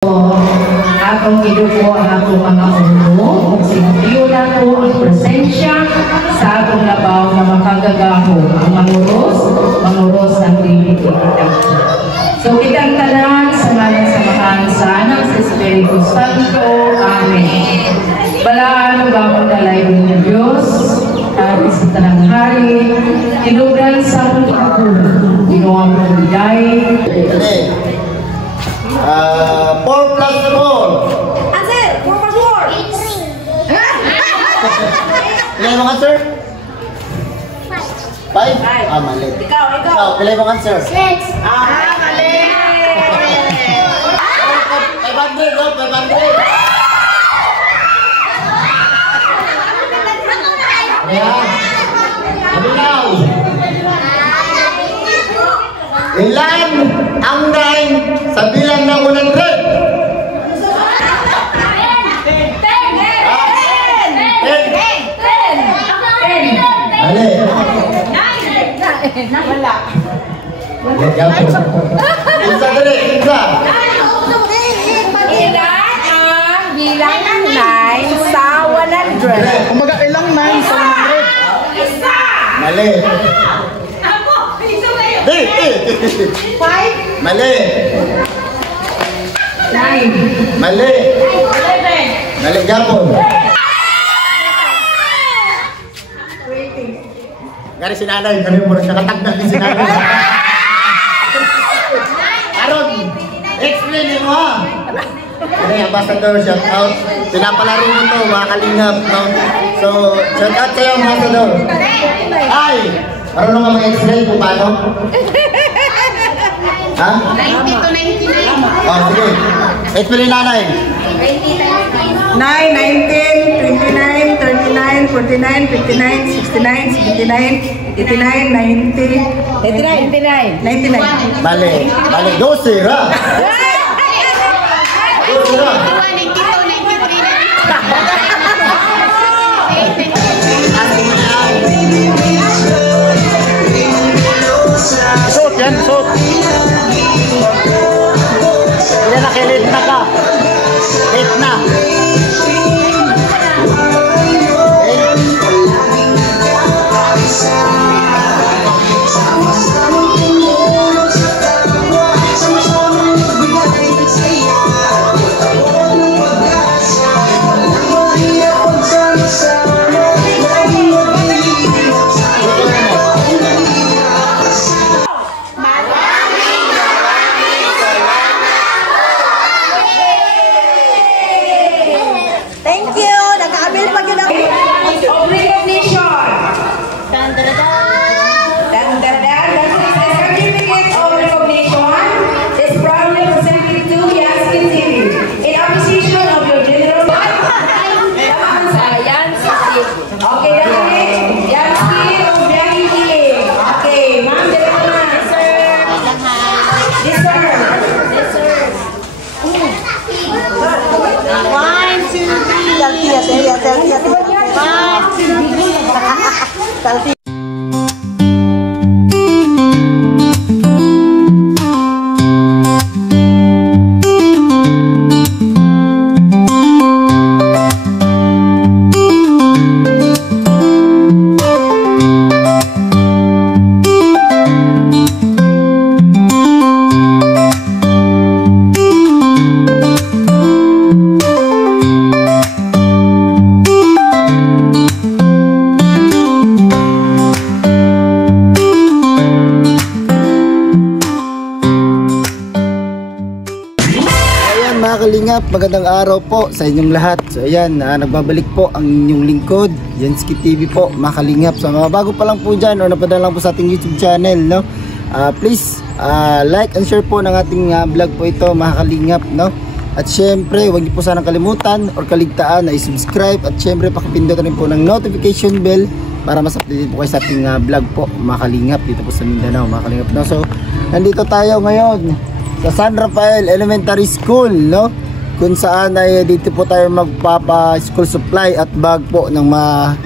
Atong idupo ang atong mga ulo, sinatiyo na po ang presensya sa atong labaw na makagagaho ang manguros ng Trinity Production. So kitang tanan sa malang samahan sa anak sa Espiritu Santo. Amen. Balaan mo ba ang dalay ng Diyos at sa tanang hari, tinugan sa mga ako, ginoang pagbiday. 4 plus 4. Answer! 4 plus 4! Pilay mong answer? 5? Ah, mali. Ikaw. Pilay mong answer? 6! Mali! 500, no? 500. Ayan. Abinaw. Ilan ang 9 sa bilang ng 100? 10. Mali. Wala. Isa dali, isa. Ilan ang bilang ng 9 sa 100? Kumaga ilang 9 sa 100? Isa! Mali. Ako! Isa ba yun? 5? Mali. 9. Mali. 11? Mali gapon. Gari si nanay, kami mo nakatagdag din si nanay. Aron, explain mo ha. Ano yung ambassador, shout out. Pinapalaro mo to, mga kalingap. No? So, shout out kayo mga ambassador. Ay, marunong ka mag-explain kung paano? Ha? 90 to 99. Oh, sige. Explain nanay. 9, 19, 29, 39, 49, 59, 69, 79, 89, 90, 99. Bale, 12 ha? 12 ha? Suot yan, suot. Ilan na kilit na ka? 8 na. Thank you! Nag-aabil pa yun ako. Of recognition. The certificate of recognition is proudly presented to Yaskin TV in appreciation of your generous Okay, that's it. Yaskin of Yaskin TV. Okay, ma'am, deserve. 1, 2, 3. Talti. 1, 2, 3. Talti. Mga kalingap, magandang araw po sa inyong lahat. So ayan, nagbabalik po ang inyong lingkod, Yansky TV po, mga kalingap. So mga bago pa lang po dyan o napadala lang po sa ating YouTube channel, no? Please like and share po ng ating vlog po ito, mga kalingap, no? At syempre, huwag niyo po sanang kalimutan or kaligtaan na i-subscribe at syempre pakipindot rin po ng notification bell para mas updated po kayo sa ating vlog po, mga kalingap, dito po sa Mindanao, mga kalingap, no? So nandito tayo ngayon sa San Rafael Elementary School, no? Kung saan ay dito po tayo magpapa school supply at bag po ng mga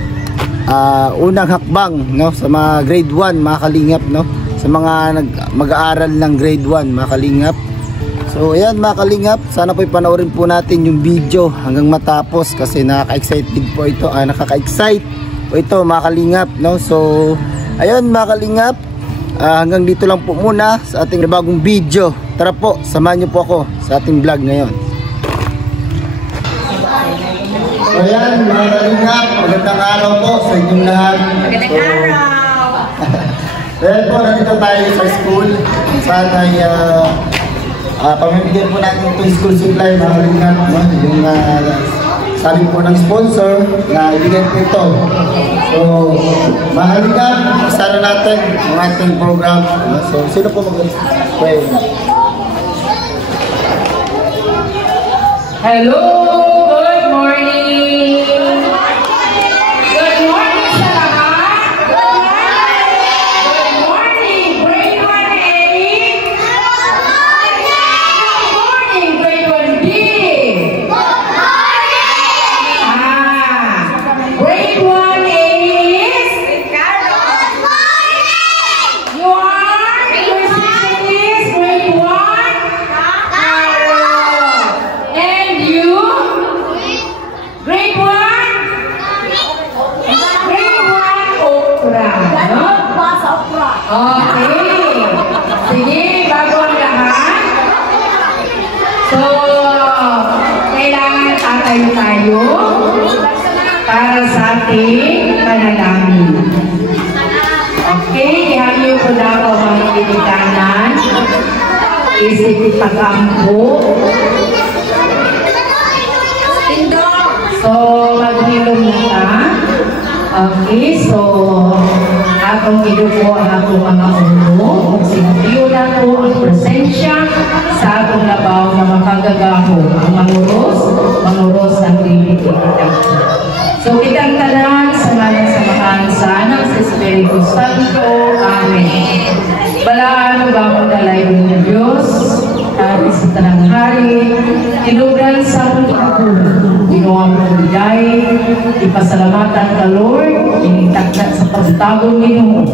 unang hakbang, no? Sa mga grade 1, mga kalingap, no? Sa mga mag-aaral ng grade 1, mga kalingap. So ayan mga kalingap, sana po ipanoorin po natin yung video hanggang matapos kasi nakaka-excited po ito, nakaka-excite po ito mga kalingap, no? So ayun mga kalingap, hanggang dito lang po muna sa ating bagong video. Tara po, samahan niyo po ako sa ating vlog ngayon. So ayan mga kalingap, magandang araw po sa inyong lahat. Magandang araw! Ayan po, nandito tayo sa school. Sana ay pamimigyan po natin itong school supply mga kalingap, no? Yung sabi po ng sponsor na ibigyan po ito. So mga kalingap, sana natin ang ating program, no? So sino po mag-explain? Hello, good morning. Good morning sa lahat. Good morning, grade 1A. Good morning, grade 1B. Grade 1A is you are. Your section is grade 1. And you? Grade 1? Grade 1 okra, no? Okay. Sige, bago ang lahat. So, kailangan tatayo tayo para sa ating panalangin. Okay, ihanyo ko na ako mga pinitanan. Isip ipag-ampo. So, maghilom na ka. Okay, so, atong idupo ang atong mga ulo. Sintiyo na po ang presensya sa atong labaw na makagagaho. Ang manguros ng Trinity. So, kitang tanan sa ngalan sa samahan sa Espiritu Santo. Amen. Balaan ba mo dalay ng Diyos? At sa tanang hari, tinugan sa mong kapulo. Ginawa mo ng bigay, ipasalamatan ka Lord, initakdat sa pagtagong Ginoo.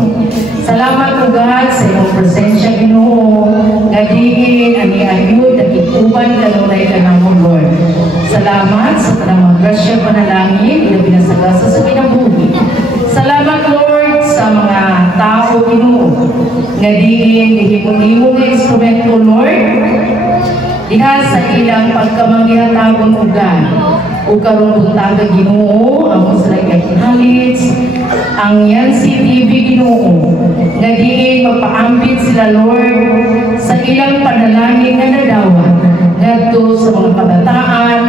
Salamat po God sa iyong presensya Ginoo, nadiin ang iayod at ituban kanunay ka ng Lord. Salamat sa tanang grasya panalangin, na pinasagasa sa kinabuhi. Salamat Lord sa mga tao Ginoo, nadiin, dihimong-himong na instrumento Lord, diha sa ilang pagkamanggihatagong ugan o karong buntaga Ginoo ang usalay kakinhalits ang yan si TV Ginoo nga diin magpaambit sila Lord sa ilang panalangin na nadawan ngadto sa mga kabataan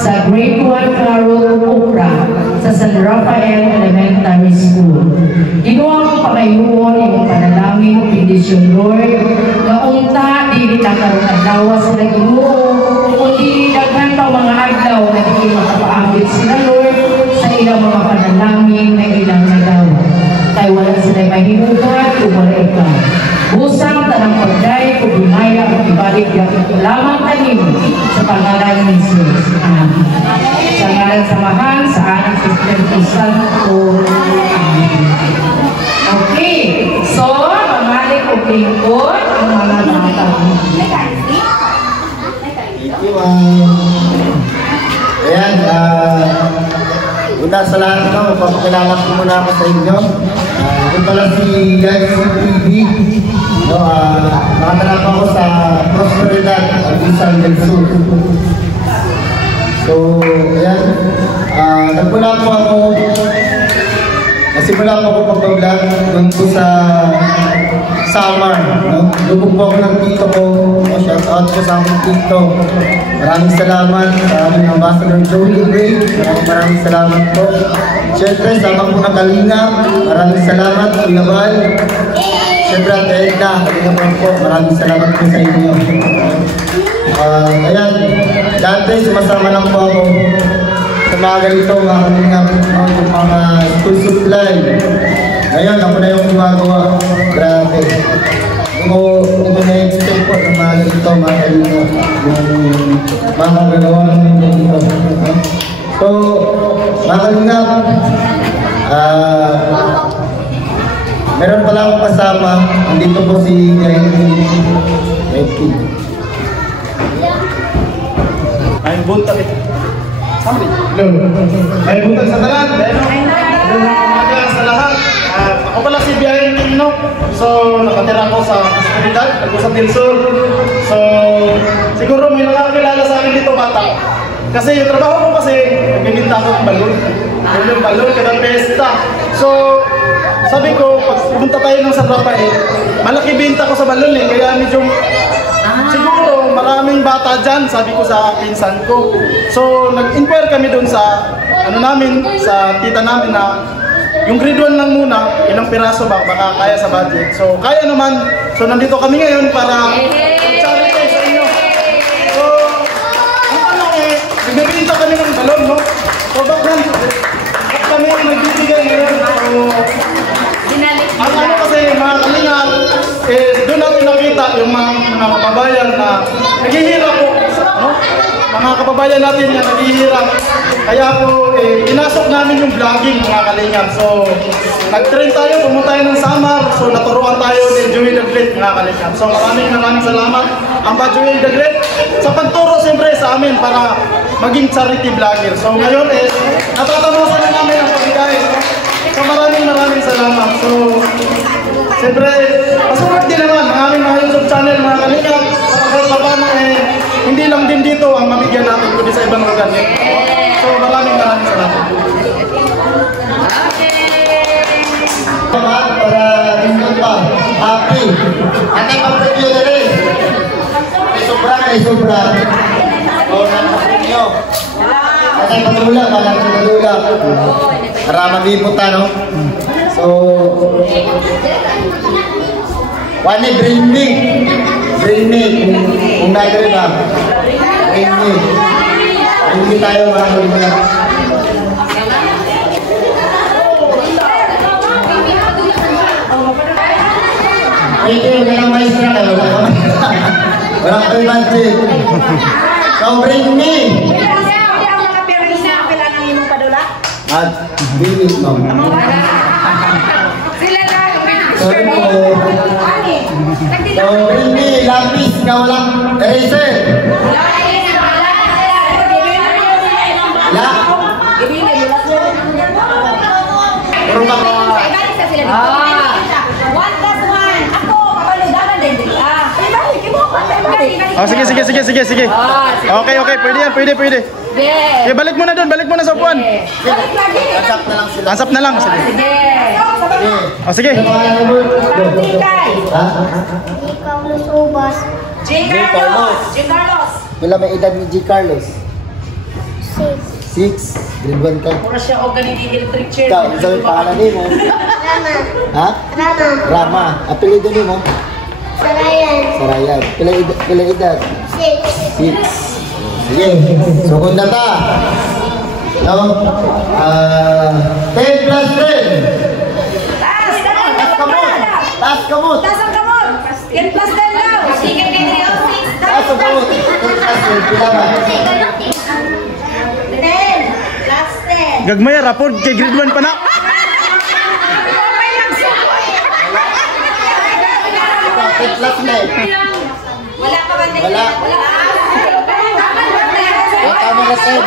sa grade 1 Carol Okra sa San Rafael Elementary School. Ginoo ang pangayuon imong panalangin o bendisyon Lord nga unta dili na karon adlaw sila Ginoo kundi daghan pa mga adlaw na dili makapaambit sila Lord sa ilang mga panalangin na ilang nagawa. Kay wala sila mahinugat kung wala ikaw. Busang tanang pagday kung binaya at ibalik yakit lamang kanino sa pangalan ni Jesus. Amen. Sa ngalan samahan sa anak sa Espiritu Santo. Amen. Okay, so mamalik o lingkod ang mga bata. Ayan, una sa lahat ito, magpapakilala ko muna ako sa inyo. Ito pala si Guys TV. Nakatanap ako sa Prosperidad Agusan del Sur. So, ayan, nagmula po ako, nasimula po ako pag-vlog doon po sa Samar, no? Lubog po ako ng tito ko, shout out po sa aming tito. Maraming salamat sa aming Ambassador Joey Ray, maraming salamat po. Siyempre, sama po ng Kalingap, maraming salamat, Kuya Bal. Siyempre, at Edna, Kalingap po, maraming salamat po sa inyo. Ayan, dati sumasama lang po ako sa mga ganito, mga Kalingap, yung mga school supply. Ngayon, ako na yung gumagawa. Grabe. Hindi ko na-expect po ng mga ganito, mga Kalingap. Yung mga gagawa ng ganito. So, mga Kalingap, meron pala akong kasama. Andito po si Greg. May buntag ito. Sama rin. May buntag sa talan. Umaga sa lahat. Ako pala si Biyahin Nino. So, nakatira ko sa hospitalidad. Nag-usap din sur. So, siguro may nakakilala sa akin dito bata. Kasi yung trabaho ko kasi, nagbibinta ako ng balon. Yung balon, kada pesta. So, sabi ko, pag pumunta tayo ng San Rafael, malaki binta ko sa balon eh. Kaya medyo, siguro maraming bata dyan, sabi ko sa pinsan ko. So, nag-inquire kami dun sa, sa tita namin na, yung grade 1 lang muna, ilang piraso ba, baka kaya sa budget. So, kaya naman. So, nandito kami ngayon para charity sa inyo. So, nagbibinta kami ng balon, no? So, bakit kami nagbibigay ngayon? So, ang kasi, mga kalingal, doon natin nakita yung mga kababayan na naghihirap po, no? Mga kababayan natin na naghihirap. Kaya po, inasok namin yung vlogging, mga kalingal. So, nag-train tayo, pumunta tayo ng Samar. So, naturuan tayo ni Joey the Great, mga kalingal. So, maraming salamat ang Joey the Great sa pagturo siyempre sa amin para maging charity vlogger. So, ngayon natatamasan na namin ang pagkigay. So, maraming salamat. So, siyempre, pasulat din naman ang aming mga YouTube channel, mga kalingal. Kahit paano, hindi lang din dito ang mamigyan natin, kundi sa ibang lugar. So, maraming salamat. Para ringan pa, happy. At ay pag-review na rin. Ay sobra. O, naman nyo. At ay patulak, para mag-iputa, no? So, one bring me. Kung nagre ba? Bring me. Hindi tayo mga kalingal. Ito yung maestra kayo. Walang kayo budget. So bring me. At bilis mo. Sorry po. So bring me lapis na walang eraser. Puro ka mga sige. Okay, pwede. Okay, balik mo na sa upuan. Ansap na lang. Sige. G. Carlos. Wala may edad ni G. Carlos? 6. Grade 1 ka. Mura siya o ganito electric chair. Ikaw, isa yung pangalan ni mo? Ha? Rama. Apelido ni mo? Sarayan. Pila edad? 6. Sige. Sugod na ta. No? 10 plus 10. Taas kamot. 10 plus 10 daw. Taas kamot. 10 plus 10. Pila ba? 10 plus 10. Gagmay, rapod kay grade 1 pa na. 10 plus 10. Wala pa ba? Wala. Tama na 10.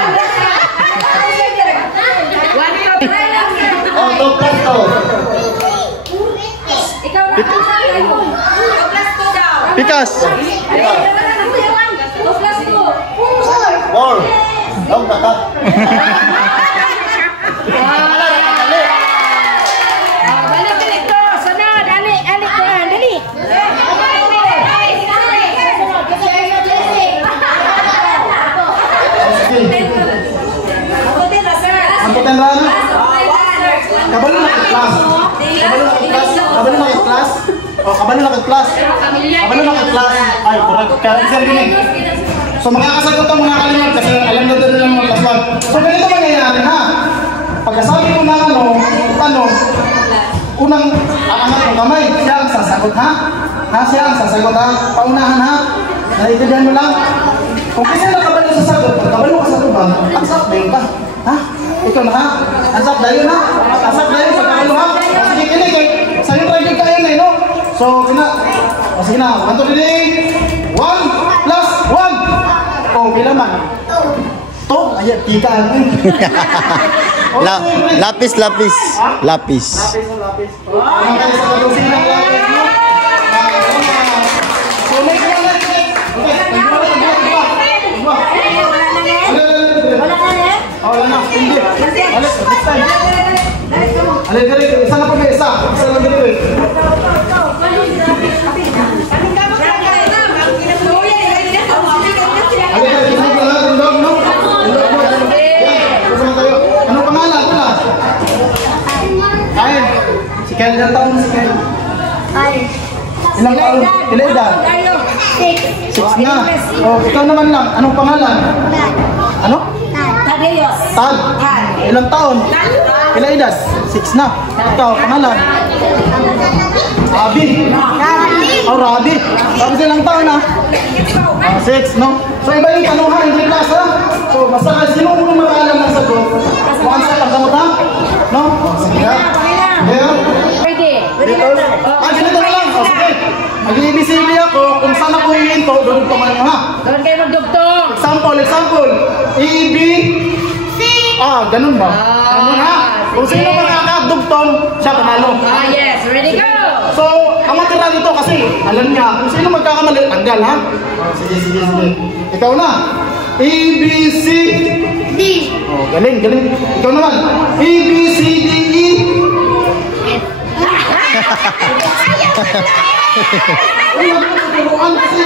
Oh, 2 plus 2. Ikaw na. 2 plus 2 daw. Pikas. 2 plus 2. 4. Long nakat. Balik dito. Sunod. Dali. Ang potendano. Kabalo na class. Ay, correct. Kaya exam din. So makakasagot ang mga kalingal kasi alam na din ng mga class 1. So ganito mangyayari ha. Pagkasabi ko na tanong, unang aangat ng kamay, siya ang sasagot ha. Siya ang sasagot ha. Paunahan ha. Naiintindihan mo lang. Kung kasi nakabalo sa sagot, kabalo ka sa tubang, ansap na yun ka. Ha? Ikaw na ha? Ansap na yun ha? Ansap na yun sa kabalo ha? Sige kinig eh. Sa'yo tayo yung kaya na eh no? So, sige na. 1, 2, 3, 1 plus 1. Oh, bilang man. To, ayan, tika. Lapis. Lapis. Lapis. Ano kayo sa kalusin ng lapis, no? Sulit ka lang, wala na, hindi. Alis, next time. Alis, isa na pa ba isa? Isa lang dito eh. Anong pangalan? Kain. Si Ken, ilang taon si Ken? Ilang taon? Ilang edad? 6 na. Oh, ikaw naman lang. Anong pangalan? Ano? Tad. Ilang taon? Ilang edad? 6 na. Ikaw, pangalan? Rabi. Oh, Rabi. Tapos ilang taon na? 6, no? So iba yung tanungan, hindi class, ha? So basta sino kung makaalam ng sagot, once na pagkamot, ha? No? Sige, ha? Ready? Ganito na lang. O, sige. Mag-ibisili ako kung saan ako hihinto, doon ito man, ha? Doon kayo magdugtong. Example. E-B. Ganun ba? Ganun, ha? Kung sino makakadugtong, siya panalo. Yes. Ready, go! So, ang matira dito kasi, alam niya, kung sino magkakamali, tanggal, ha? Sige. Ikaw na. A, B, C, D. Oh, galing. Ikaw naman. A, B, C, D, E. Ay, magtuturuan kasi.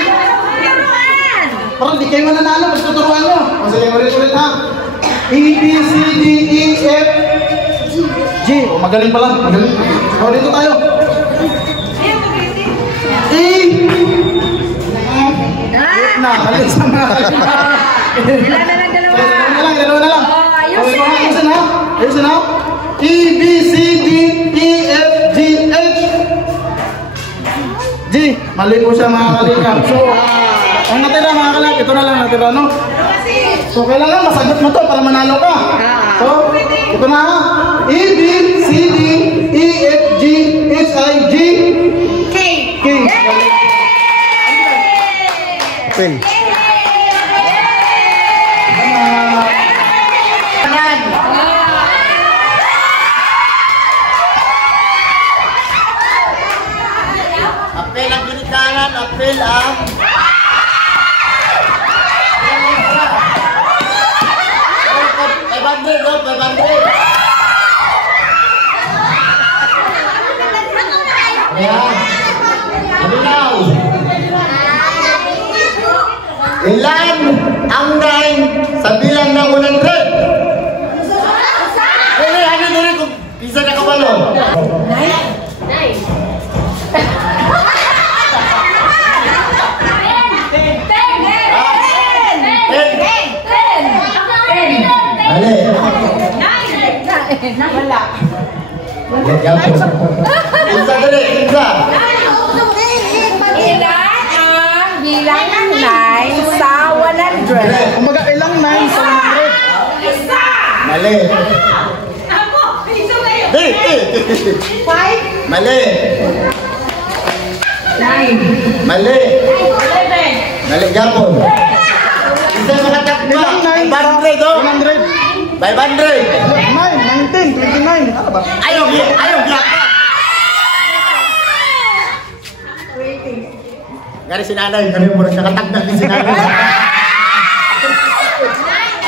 Parang di kayo mananalo, mas tuturuan nyo. O, sige, ulit, ha? A, B, C, D, E, F, G. O, magaling pala, magaling. O, dito tayo. E. Na, alis na mga kalima. Dalawa na lang. Ayusin na. E, B, C, D, E, F, G, H. G. Mali po siya mga kalima. So, ang natira mga kalima, ito na lang natira, no? So, kailangan masagot mo to para manalo ka. So, ito na ha. E, B, C, D, E, F, G, H, I, G, K. Apel. Apel ang ginikanan, apel ang... Ilan ang 9 sa bilang ng 100? Ano kung isa na kabalo? 10. Wala. Isa dali, isa. Ilan ang 9 sa 100? Kumbaga, ilang 9 sa 100? Isa! Mali. Ako! Isa ba yun? 5? Mali. 9. Mali. 11. Mali, Japon. Isa mga takba. Ilang 9 sa 500. 100? 500. 9, 19, 29. Ano ba? Ayaw, ka. Gari si nanay, gari mo rin nakatagdag din si nanay.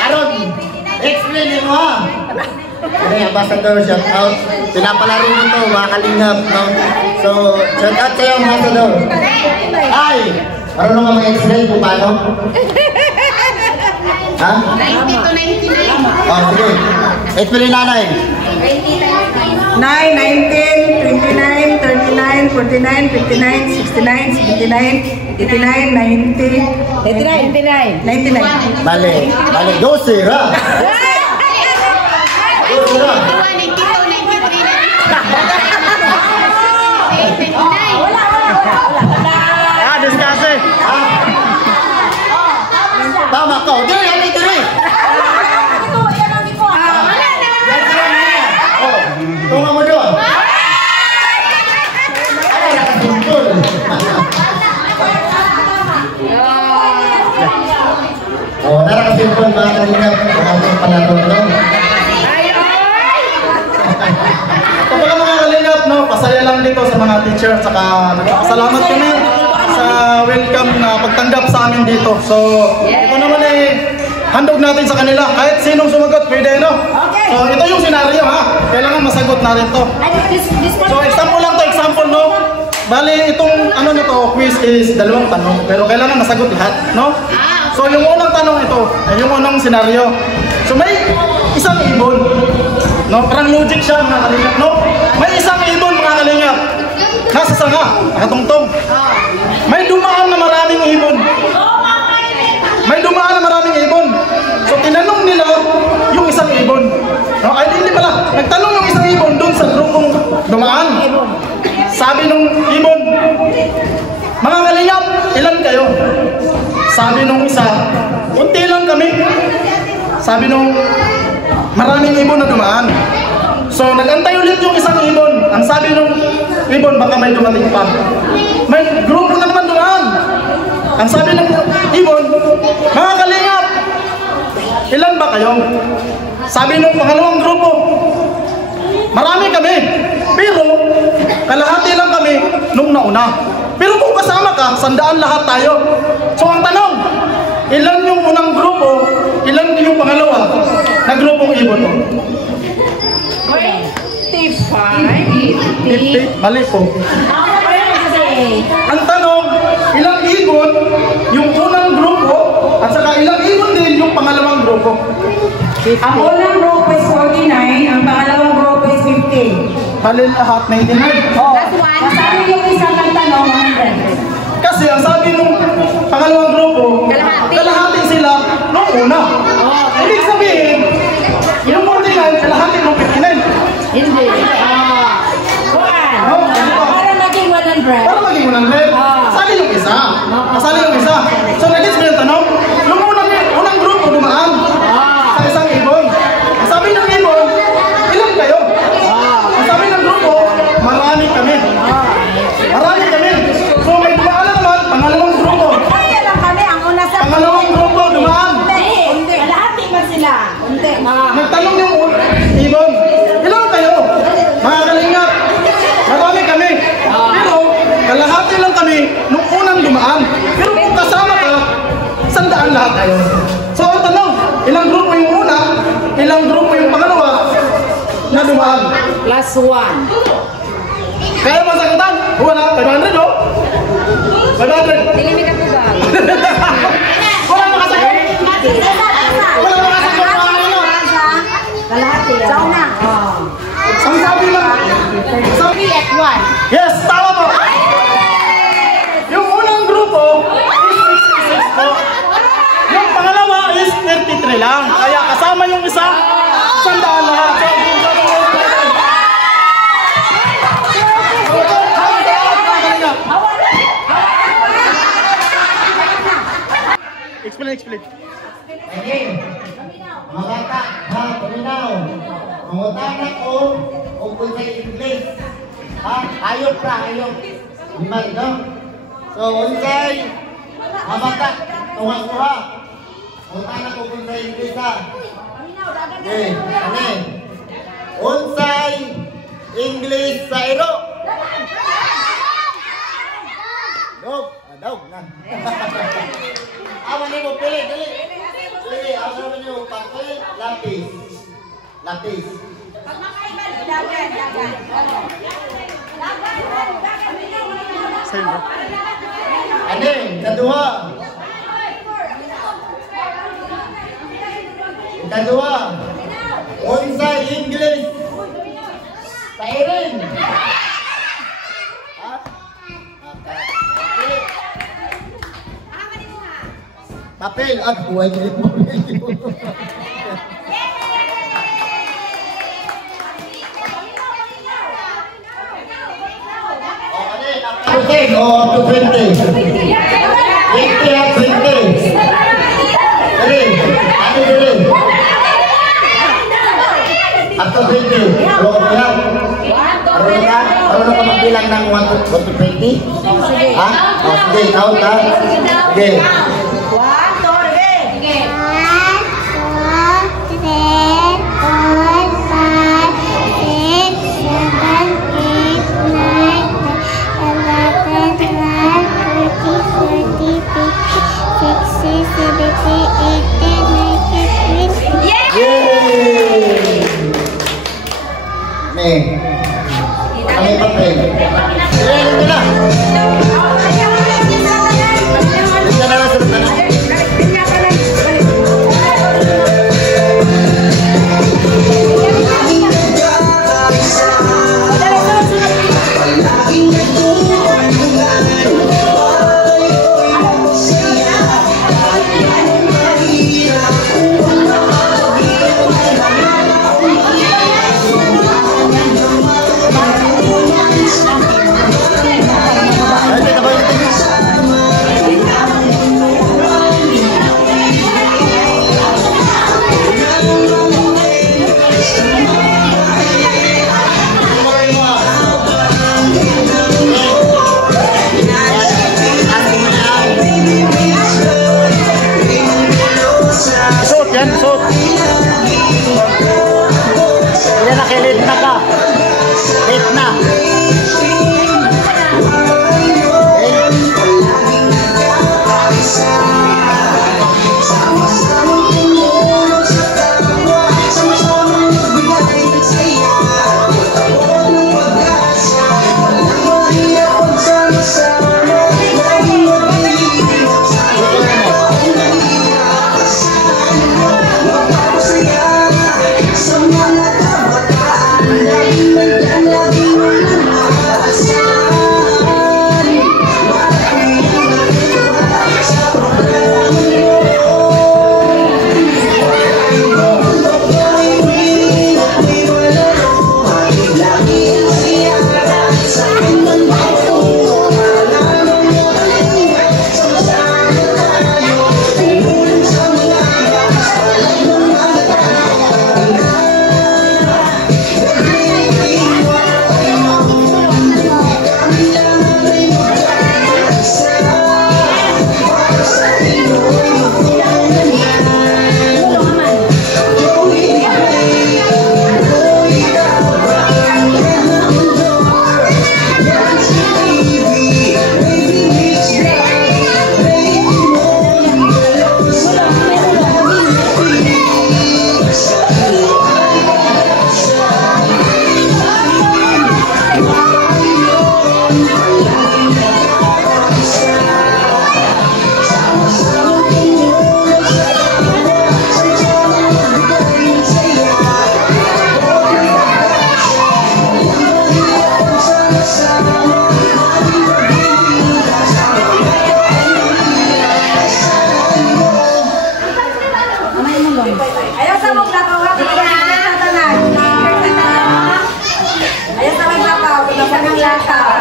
Aron, explain mo ha. Gari, ambassador, shout out. Pinapalaro mo ito, mga kalingap. No? So, shout out sa'yo, ambassador. Ay, marunong ka mag-explain kung paano? Ha? 90 to 99. Oh, sige. Explain nanay. 9, 19, 29, 39, 49, 59, 69, 79, 89, 90, 99. Bale, 12 ra. 12 ra. Discuss. Tama ka. Dili. Tunga mo doon. Ay, nakasumpol. Oh, nakasumpol. ibon mga kalingap. Maraming palaro, no? So mga kalingap, no, pasaya lang dito sa mga teacher, saka salamat kami sa welcome na pagtanggap sa amin dito. So, ito naman handog natin sa kanila. Kahit sinong sumagot, pwede, no? So, ito yung senaryo, ha? Kailangan masagot na rin to. So, example lang to, example, no? Bali, itong ano na to, quiz is 2 tanong, pero kailangan masagot lahat, no? So, yung unang tanong ito, yung unang senaryo. So, may isang ibon, no? Parang logic siya, mga kalingap, no? May isang ibon, mga kalingap, nasa sanga, nakatungtong. May dumaan na maraming ibon. May dumaan na maraming ibon. So, tinanong nila yung isang ibon. No? Ay, hindi pala. Nagtanong yung isang ibon dun sa grupong dumaan. Sabi nung ibon, mga kalingap, ilan kayo? Sabi nung isa, unti lang kami. Sabi nung maraming ibon na dumaan. So, nag-antay ulit yung isang ibon. Ang sabi nung ibon, baka may dumating pa. May grupo na naman dumaan. Ang sabi ng ibon, mga kalingap, ilan ba kayo? Sabi nung pangalawang grupo, marami kami. Pero, kalahati lang kami nung nauna. Pero kung kasama ka, 100 lahat tayo. So, ang tanong, ilan yung unang grupo, ilan yung pangalawa na grupong ibon mo? 50. Mali po. Ang tanong, ilang ibon yung unang grupo at saka ilang ibon din yung pangalawang grupo? Ang unang group is 49, ang pangalawang group is 50. Bali lahat 99. Oh, sabi yung isang nagtanong, 100. Kasi ang sabi nung pangalawang grupo, kalahati sila nung una. Ibig sabihin, yung 49, kalahati nung 59. Hindi. Para maging 100. Para maging 100. Kasali yung isa. Kasali yung isa. So, nagis mo yung tanong, yung unang grupo dumaan sa isang ibon. Ang sabi ng ibon, ilan kayo? Ang sabi ng grupo, marami kami. Marami kami. So, may dumaan naman, pangalawang grupo. Kaya lang kami, ang una sa... Pangalawang grupo dumaan. Hindi. Kalahati man sila. Hindi. Nagtanong yung ibon, ilan kayo? Mga kalingap, marami kami. Pero, kalahati lang kami nung unang dumaan. Pero kung kasama ka, 100 lahat tayo. So, ang tanong, ilang grupo yung una, ilang grupo yung pangalawa na dumaan? Plus 1. Kaya masagutan? Wala, 500, no? 500. Dilimit ako ba? Wala makasagot. Wala makasagot. Kalahati. Sa una. Ang sabi lang, sabi at 1. yes, tama po. Yung unang grupo is 66 po. Yung pangalawa is 33 lang. Kaya kasama yung isa, 100 lahat. Explain. Okay. Mga bata, ha, paminaw. Mangutana ko kung sa English. Ha, ayok pra, ayok. Iman, no? So, unsay, mga bata, tuha-tuha. Mangutana ko kung sa English, ha. Okay, ano? Unsay, English sa iro. Dog, dog na. Awan mo, pili, dali. Pili, awan mo, papel, lapis. Lapis. Ano, kadua. Kadua. Unsa English? Tairin. Papel at buhay dili mo. Okay, go up to 20. 20 at 20. Dali, ano dali? Up to 20. Go up to yan. Marunong ka magbilang ng 1 to 20? Ha? O, sige, count ha. Sige. 1, 2, 3. Suot yan, suot. Hindi na kilit na ka. Hit na. Ayaw sa maglapaw ha, ayaw sa maglapaw, ayaw sa maglapaw.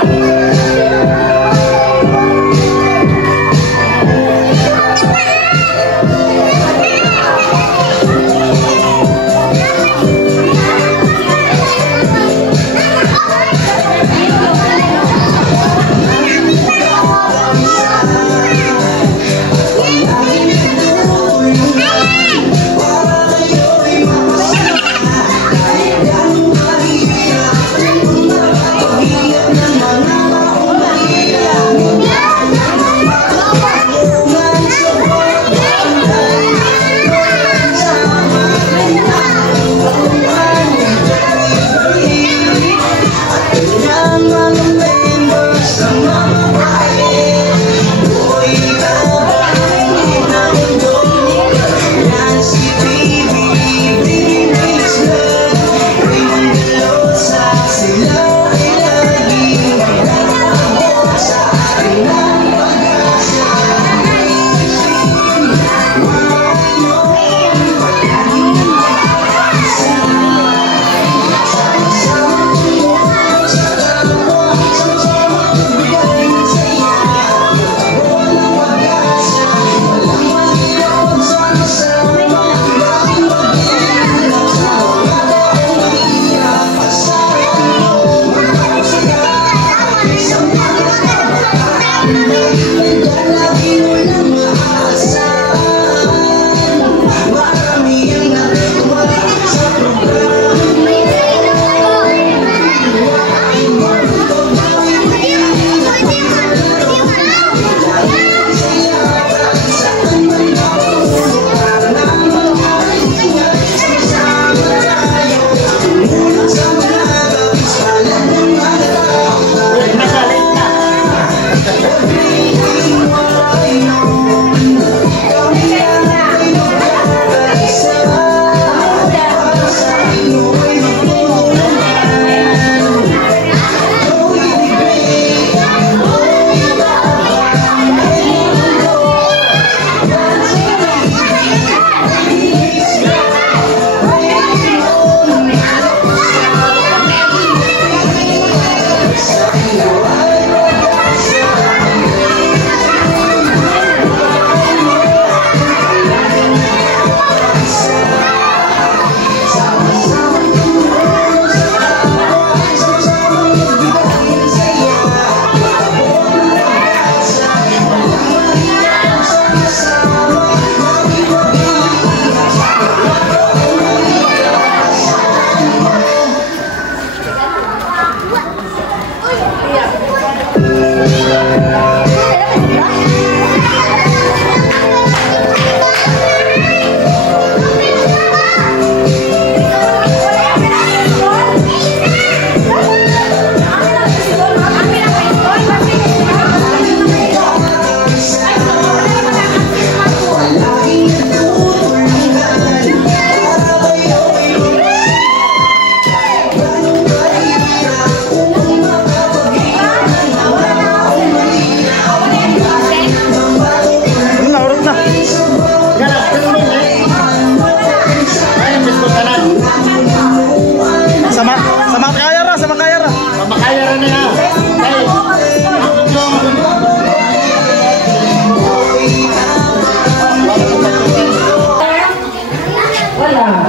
pala.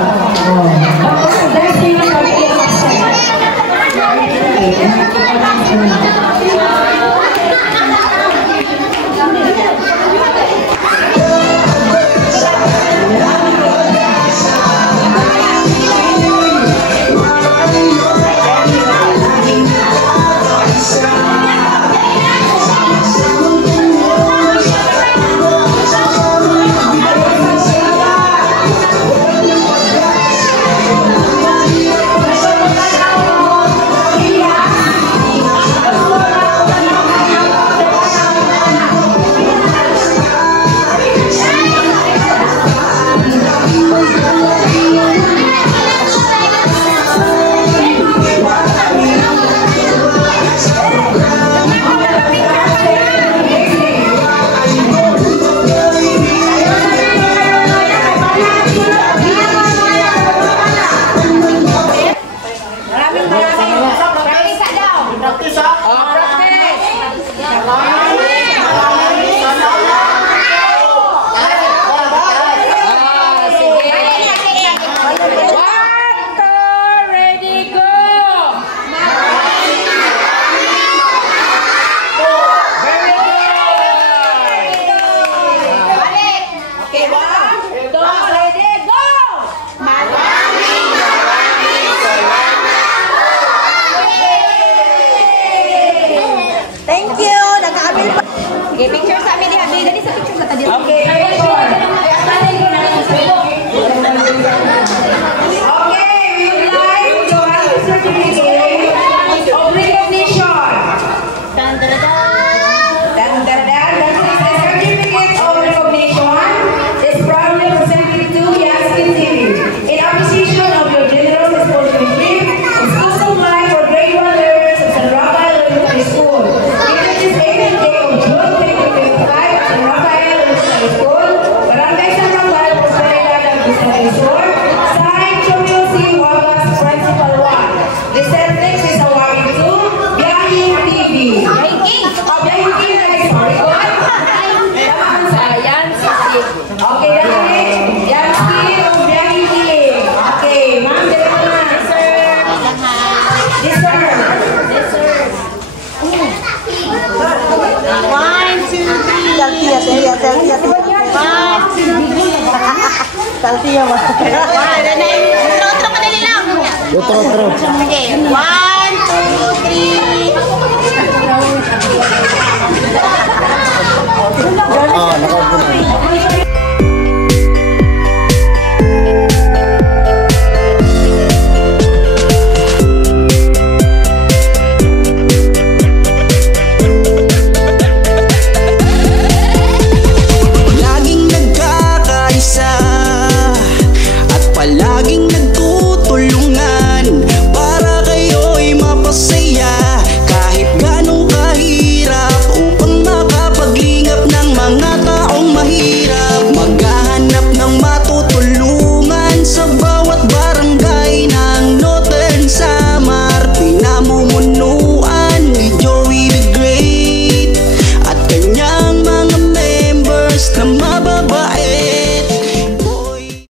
Oh. Dahil sila mag-iwas. Okay, picture sa amin diha. Dali sa picture sa tadi. Okay, we would like to have a certificate of recognition. That's the certificate of recognition is proudly presented to Yaskin TV in appreciation of your generous sponsorship of school supply for grade 1 learners of San Rafael Elementary School. Given this 8th day of June 2025, San Rafael Elementary School, Barangay San Rafael, Prosperidad, Business Resort, signed Chomil C. Wagas, Principal 1. The certificate is awarded to Biyahing TV. Biyahing TV, sorry, God. Okay, dali. Yaski o Biyahing TV. Okay, ma'am, dito na. Yes, sir. Utro. Okay, 1, 2, 3. Ah, nakapunta.